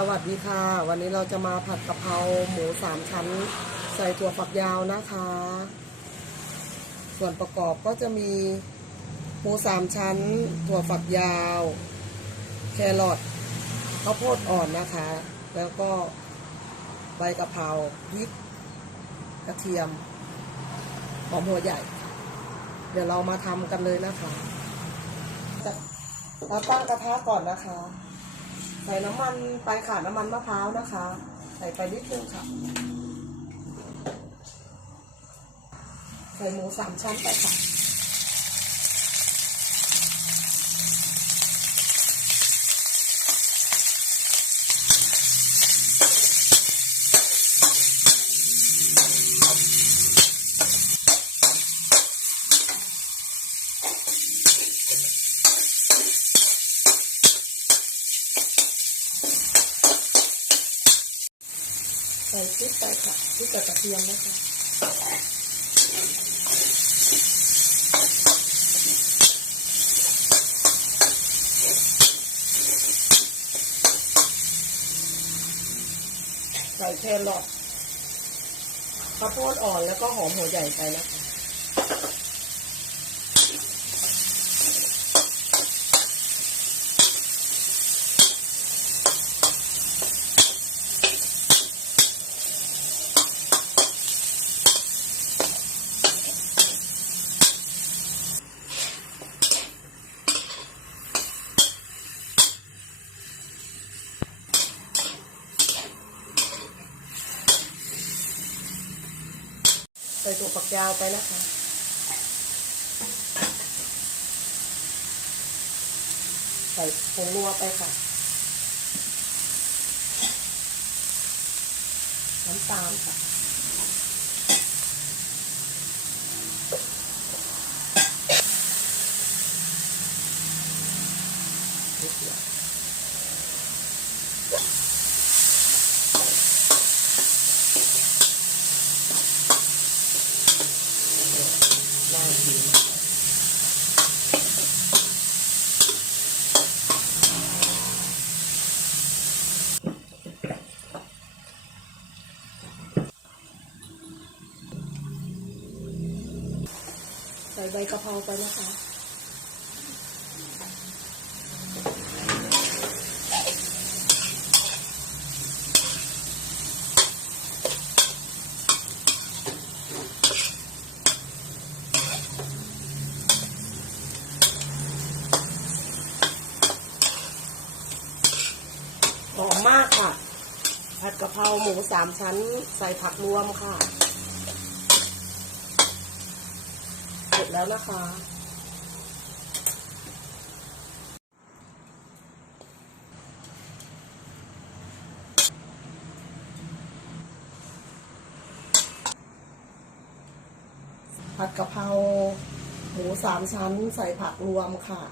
สวัสดีค่ะ วันนี้เราจะมาผัดกะเพราหมูสามชั้น ใส่ถั่วฝักยาวนะคะ ส่วนประกอบก็จะมีหมูสามชั้น ถั่วฝักยาว แครอทข้าวโพดอ่อนนะคะ แล้วก็ใบกะเพราพริก กระเทียมหอมหัวใหญ่ เดี๋ยวเรามาทำกันเลยนะคะเราตั้งกระทะก่อนนะคะ ใส่น้ำมันไปค่ะน้ำมันมะพร้าวนะคะ ใส่ไปนิดนึงค่ะ ใส่หมูสามชั้นไปค่ะ ใส่พริกไปค่ะพริกกับกระเทียมนะคะใส่แครอทข้าวโพดอ่อนแล้วก็หอมหัวใหญ่ไปนะคะ ส่ถั่วฝักยาวไปนะคะใส่ผงนัวไปค่ะ น้ำตาลค่ะเดียว น่ากินใส่ใบกะเพราไปนะคะ หอมมากค่ะ ผัดกะเพราหมูสามชั้นใส่ผักรวมค่ะ เสร็จแล้วนะคะ ผัดกะเพราหมูสามชั้นใส่ผักรวมค่ะ